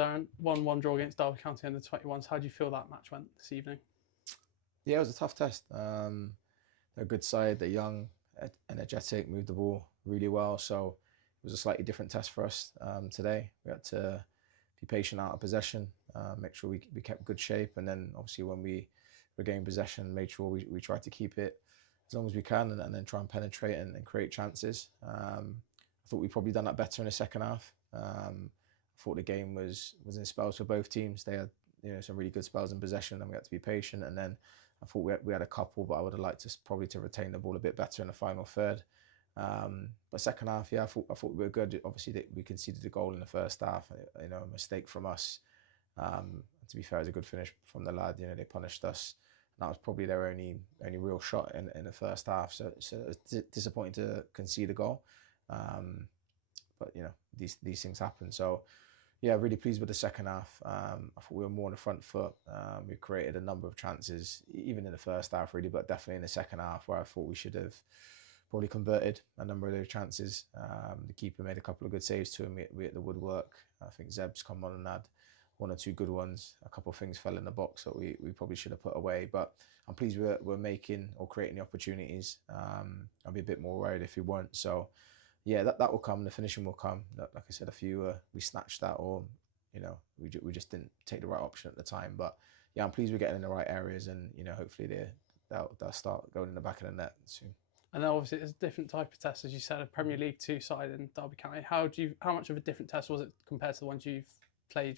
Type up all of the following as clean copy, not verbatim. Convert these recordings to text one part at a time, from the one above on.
Darren, 1-1 draw against Derby County U21s. How do you feel that match went this evening? Yeah, it was a tough test. They're a good side. They're young, energetic, moved the ball really well. So it was a slightly different test for us today. We had to be patient out of possession, make sure we kept good shape, and then obviously when we regained possession, made sure we tried to keep it as long as we can, and then try and penetrate and create chances. I thought we probably done that better in the second half. I thought the game was in spells for both teams. They had some really good spells in possession, and we had to be patient. And then I thought we had a couple, but I would have liked to probably to retain the ball a bit better in the final third. But second half, yeah, I thought we were good. Obviously, we conceded a goal in the first half. A mistake from us. To be fair, it was a good finish from the lad. They punished us. And that was probably their only real shot in the first half. So it was disappointing to concede a goal. But these things happen. So yeah, really pleased with the second half. I thought we were more on the front foot. We created a number of chances, even in the first half, really, but definitely in the second half, where I thought we should have probably converted a number of those chances. The keeper made a couple of good saves to him. We hit the woodwork. I think Zeb's come on and had one or two good ones. A couple of things fell in the box that we probably should have put away. But I'm pleased we're making or creating the opportunities. I'd be a bit more worried if we weren't. So yeah, that will come. The finishing will come. Like I said, a few we snatched that, or we just didn't take the right option at the time. But yeah, I'm pleased we're getting in the right areas, and hopefully they'll start going in the back of the net soon. And then obviously it's a different type of test, as you said, a Premier League 2 side in Derby County. How much of a different test was it compared to the ones you've played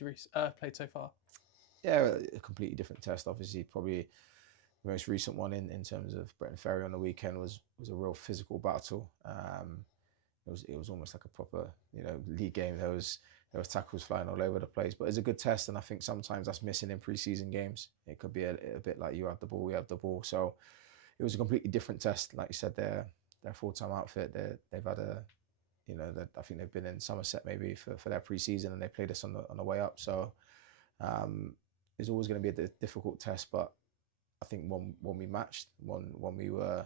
so far? Yeah, a completely different test. Obviously, probably the most recent one in terms of Bretton Ferry on the weekend was a real physical battle. It was almost like a proper league game. There was tackles flying all over the place, but it's a good test, and I think sometimes that's missing in pre-season games. It could be a bit like you have the ball, we have the ball. So it was a completely different test. Like you said, they're full-time outfit. They've had I think they've been in Somerset maybe for their pre-season, and they played us on the way up. So it's always going to be a difficult test, but I think one we matched, one we were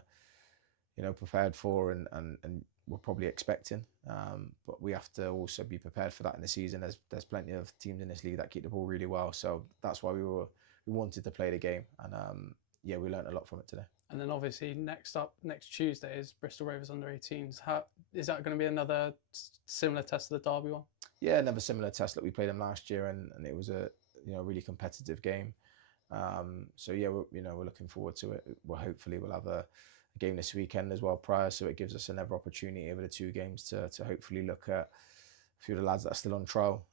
prepared for, and we're probably expecting, but we have to also be prepared for that in the season. There's plenty of teams in this league that keep the ball really well, so that's why we wanted to play the game, and yeah, we learned a lot from it today. And then obviously next Tuesday is Bristol Rovers under-18s. How is that going to be another similar test to the Derby one? Yeah, another similar test that we played them last year, and it was a really competitive game. So yeah, we're looking forward to it. Hopefully we'll have a game this weekend as well prior, so it gives us another opportunity over the two games to hopefully look at a few of the lads that are still on trial.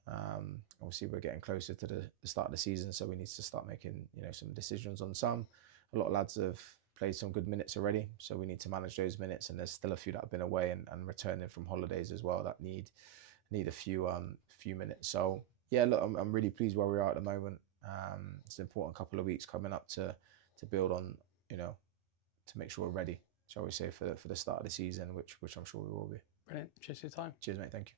Obviously we're getting closer to the start of the season, so we need to start making some decisions on some. A lot of lads have played some good minutes already, so we need to manage those minutes, and there's still a few that have been away and returning from holidays as well that need a few minutes. So yeah, look, I'm really pleased where we are at the moment. It's an important couple of weeks coming up to build on, to make sure we're ready, shall we say, for the start of the season, which I'm sure we will be. Brilliant. Cheers for your time. Cheers, mate. Thank you.